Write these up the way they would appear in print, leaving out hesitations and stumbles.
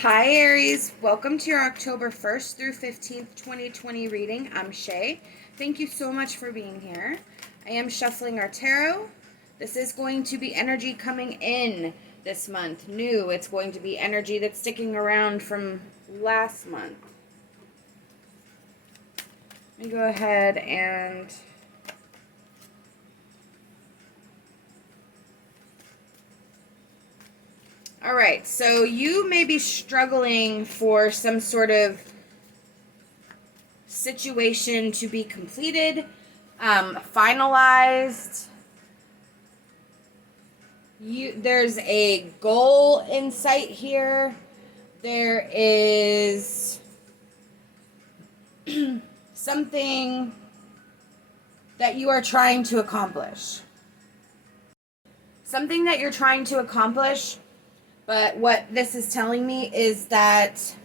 Hi Aries, welcome to your October 1st through 15th, 2020 reading. I'm Shay. Thank you so much for being here. I am shuffling our tarot. This is going to be energy coming in this month. New. It's going to be energy that's sticking around from last month. Let me go ahead and all right, so you may be struggling for some sort of situation to be completed, finalized. There's a goal in sight here. There is something that you are trying to accomplish. Something that you're trying to accomplish, but what this is telling me is that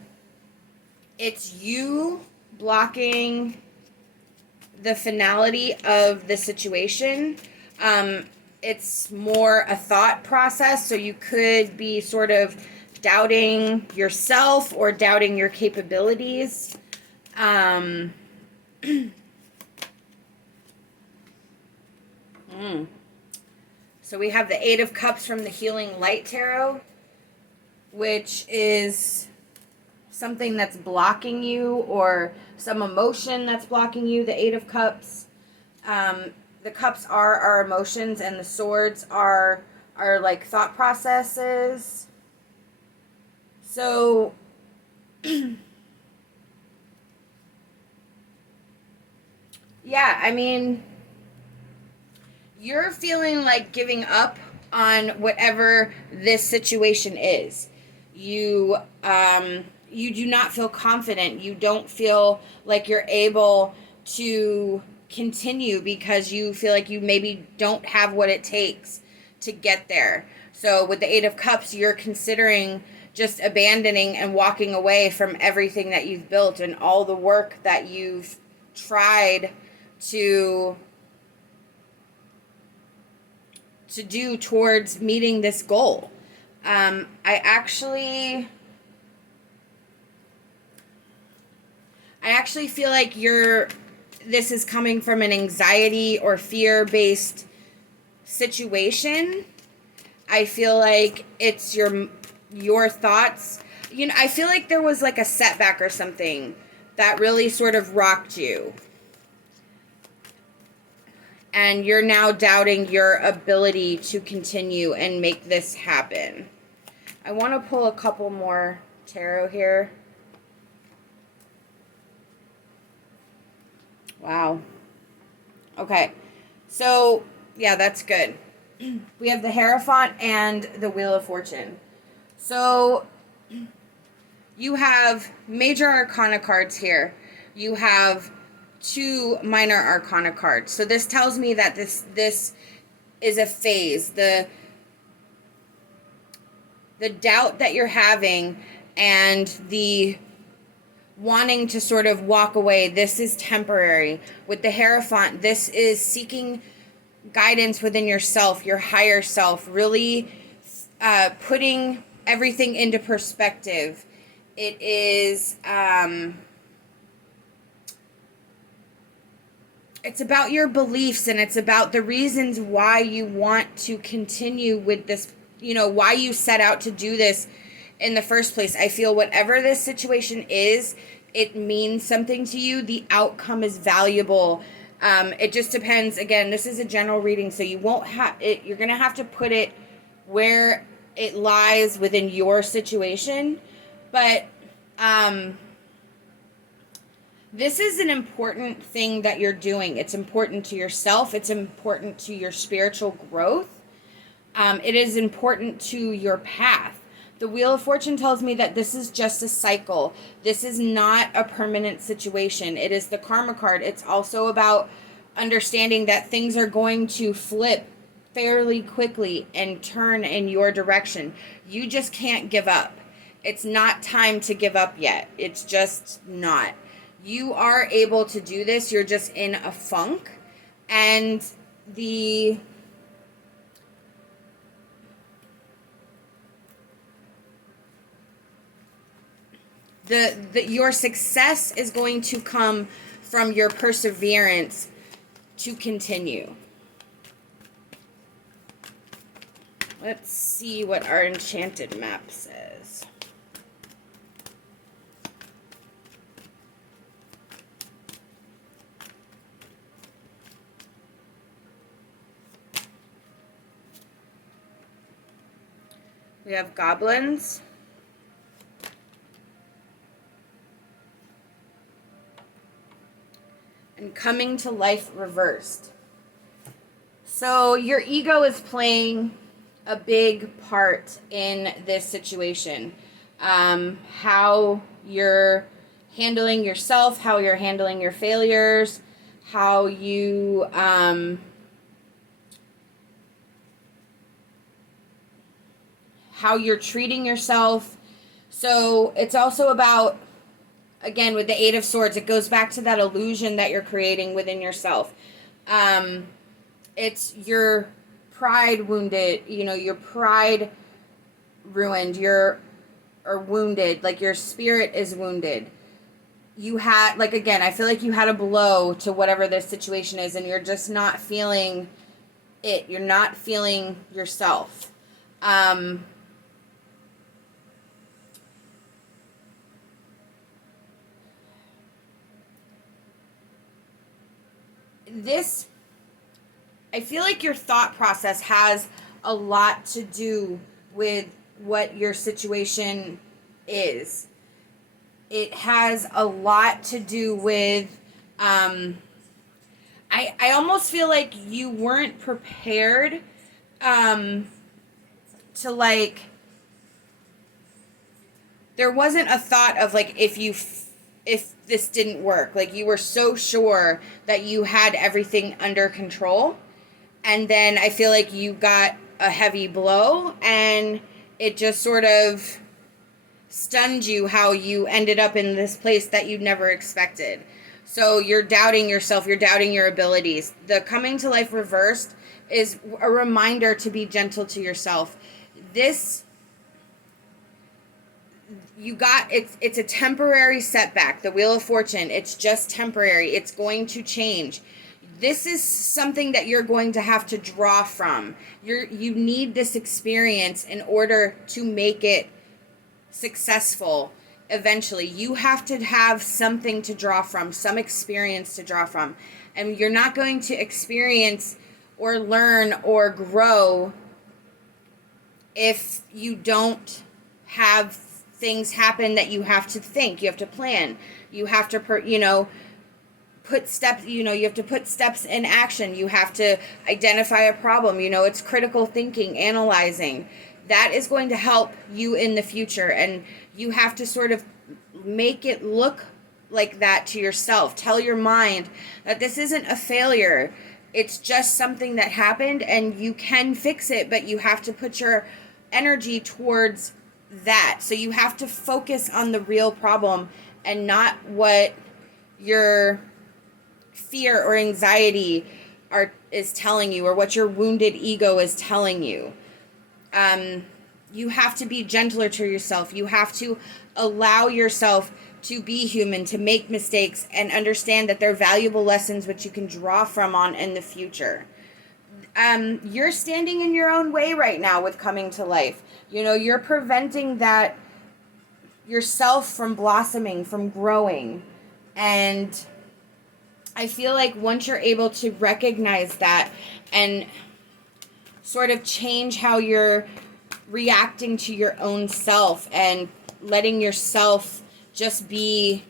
it's you blocking the finality of the situation. It's more a thought process, so you could be sort of doubting yourself or doubting your capabilities. So we have the Eight of Cups from the Healing Light Tarot, which is something that's blocking you or some emotion that's blocking you. The Eight of Cups. The cups are our emotions, and the swords are like thought processes. So yeah, I mean, you're feeling like giving up on whatever this situation is. You do not feel confident. You don't feel like you're able to continue because you feel like you maybe don't have what it takes to get there. So with the Eight of Cups, you're considering just abandoning and walking away from everything that you've built and all the work that you've tried to do towards meeting this goal. I actually feel like this is coming from an anxiety or fear-based situation. I feel like it's your thoughts. You know, I feel like there was like a setback or something that really sort of rocked you. And you're now doubting your ability to continue and make this happen. I want to pull a couple more tarot here. Wow. Okay. So, yeah, that's good. We have the Hierophant and the Wheel of Fortune. So, you have major arcana cards here. You have two minor arcana cards. So this tells me that this is a phase. The doubt that you're having and the wanting to sort of walk away, this is temporary. With the Hierophant, this is seeking guidance within yourself, your higher self, really putting everything into perspective. It is it's about your beliefs, and it's about the reasons why you want to continue with this, you know, why you set out to do this in the first place. I feel whatever this situation is, it means something to you. The outcome is valuable. It just depends. Again, this is a general reading, so you won't have it. You're going to have to put it where it lies within your situation. But this is an important thing that you're doing. It's important to yourself. It's important to your spiritual growth. It is important to your path. The Wheel of Fortune tells me that this is just a cycle. This is not a permanent situation. It is the Karma card. It's also about understanding that things are going to flip fairly quickly and turn in your direction. You just can't give up. It's not time to give up yet. It's just not. You are able to do this. You're just in a funk. And the Your success is going to come from your perseverance to continue. Let's see what our enchanted map says. We have goblins. And coming to life reversed. So your ego is playing a big part in this situation. How you're handling yourself, how you're handling your failures, how you how you're treating yourself. So it's also about, again, with the Eight of Swords, it goes back to that illusion that you're creating within yourself. It's your pride wounded, your pride ruined, or wounded, like your spirit is wounded. You had, like, again, I feel like you had a blow to whatever this situation is, and you're just not feeling it. You're not feeling yourself. I feel like your thought process has a lot to do with what your situation is. It has a lot to do with, I almost feel like you weren't prepared, to, like, there wasn't a thought of, like, if this didn't work. Like, you were so sure that you had everything under control. And then I feel like you got a heavy blow, and it just sort of stunned you how you ended up in this place that you never expected. So you're doubting yourself. You're doubting your abilities. The coming to life reversed is a reminder to be gentle to yourself. It's a temporary setback. The Wheel of Fortune, it's just temporary. It's going to change. This is something that you're going to have to draw from. You need this experience in order to make it successful eventually. You have to have something to draw from, some experience to draw from. And you're not going to experience or learn or grow if you don't have things happen that you have to think, you have to plan, you have to put steps, you have to put steps in action, you have to identify a problem, it's critical thinking, analyzing. That is going to help you in the future, and you have to sort of make it look like that to yourself. Tell your mind that this isn't a failure, it's just something that happened and you can fix it, but you have to put your energy towards that. So you have to focus on the real problem and not what your fear or anxiety is telling you, or what your wounded ego is telling you. You have to be gentler to yourself. You have to allow yourself to be human, to make mistakes, and understand that they're valuable lessons which you can draw from on in the future. You're standing in your own way right now with coming to life. You're preventing that yourself from blossoming, from growing. And I feel like once you're able to recognize that and sort of change how you're reacting to your own self and letting yourself just be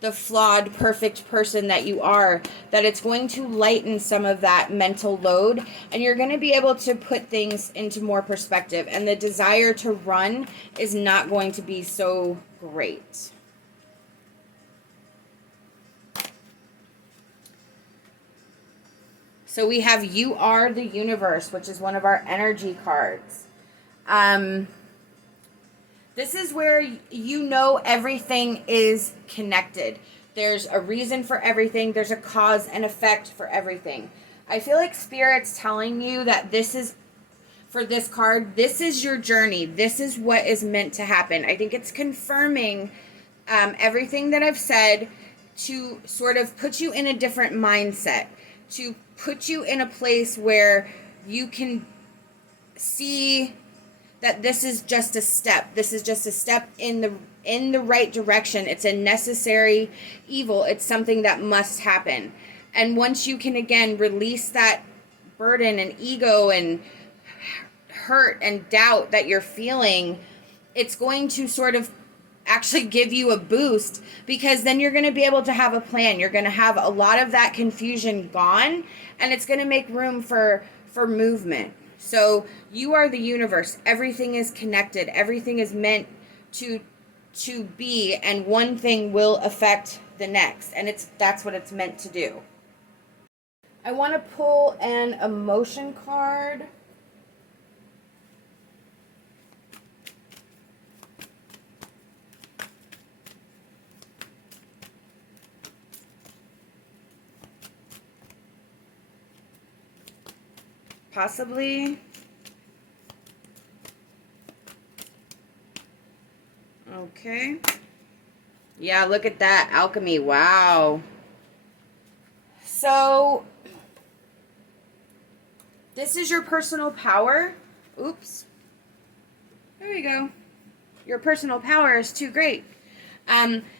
the flawed, perfect person that you are, that it's going to lighten some of that mental load, and you're going to be able to put things into more perspective, and the desire to run is not going to be so great. So we have You Are the Universe, which is one of our energy cards. This is where everything is connected. There's a reason for everything. There's a cause and effect for everything. I feel like Spirit's telling you that for this card, this is your journey. This is what is meant to happen. I think it's confirming everything that I've said to sort of put you in a different mindset, to put you in a place where you can see that this is just a step. This is just a step in the right direction. It's a necessary evil. It's something that must happen. And once you can again release that burden and ego and hurt and doubt that you're feeling, it's going to sort of actually give you a boost, because then you're going to be able to have a plan. You're going to have a lot of that confusion gone, and it's going to make room for movement. So you are the universe. Everything is connected. Everything is meant to be, and one thing will affect the next, and that's what it's meant to do. I want to pull an emotion card. Possibly. Okay. Yeah, look at that. Alchemy. Wow. So, this is your personal power. Oops. There we go. Your personal power is too great.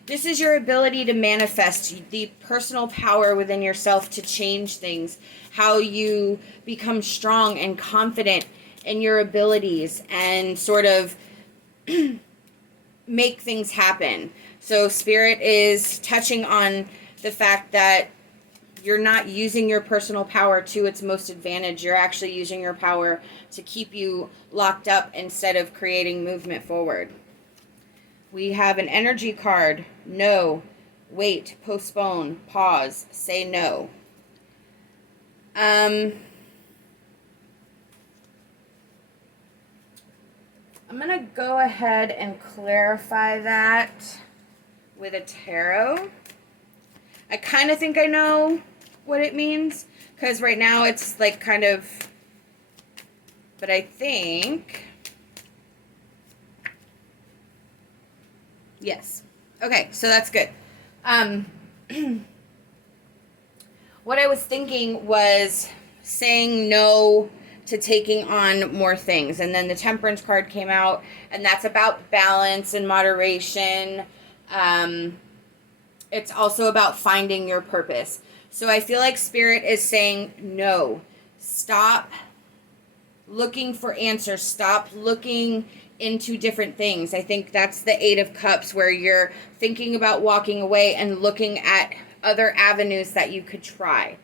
This is your ability to manifest the personal power within yourself to change things, how you become strong and confident in your abilities and sort of make things happen. So Spirit is touching on the fact that you're not using your personal power to its most advantage. You're actually using your power to keep you locked up instead of creating movement forward. We have an energy card. No. Wait. Postpone. Pause. Say no. I'm going to go ahead and clarify that with a tarot. I kind of think I know what it means, because right now it's like kind of, but I think, yes. Okay, so that's good. What I was thinking was saying no to taking on more things. And then the Temperance card came out, and that's about balance and moderation. It's also about finding your purpose. So I feel like Spirit is saying no. Stop looking for answers. Stop looking into different things. I think that's the Eight of Cups, where you're thinking about walking away and looking at other avenues that you could try.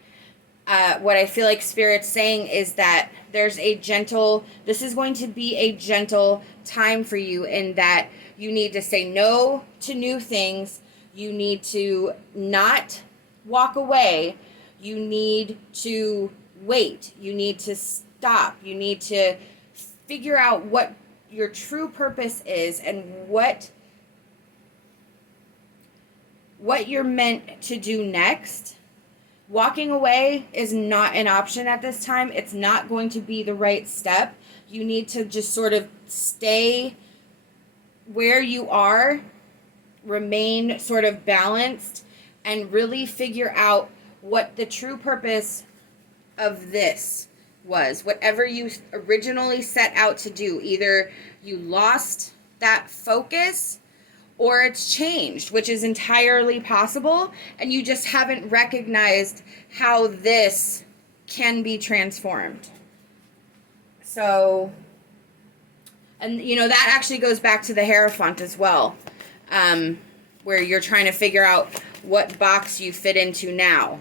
What I feel like Spirit's saying is that there's this is going to be a gentle time for you, in that you need to say no to new things. You need to not walk away. You need to wait. You need to stop. You need to figure out what your true purpose is and what you're meant to do next. Walking away is not an option at this time. It's not going to be the right step. You need to just sort of stay where you are, remain sort of balanced, and really figure out what the true purpose of this was. Whatever you originally set out to do, either you lost that focus or it's changed, which is entirely possible, and you just haven't recognized how this can be transformed. So, and that actually goes back to the Hierophant as well, where you're trying to figure out what box you fit into now,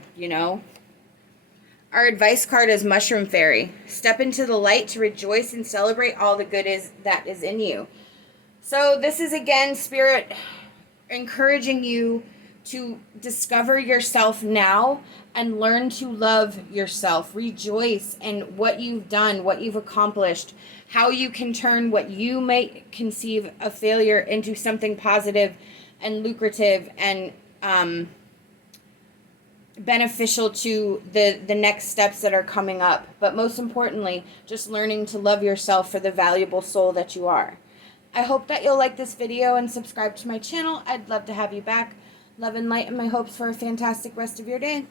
Our advice card is Mushroom Fairy. Step into the light to rejoice and celebrate all the good that is in you. So this is, again, Spirit encouraging you to discover yourself now and learn to love yourself. Rejoice in what you've done, what you've accomplished, how you can turn what you may conceive a failure into something positive and lucrative and beneficial to the next steps that are coming up. But most importantly, just learning to love yourself for the valuable soul that you are. I hope that you'll like this video and subscribe to my channel. I'd love to have you back. Love and light and my hopes for a fantastic rest of your day.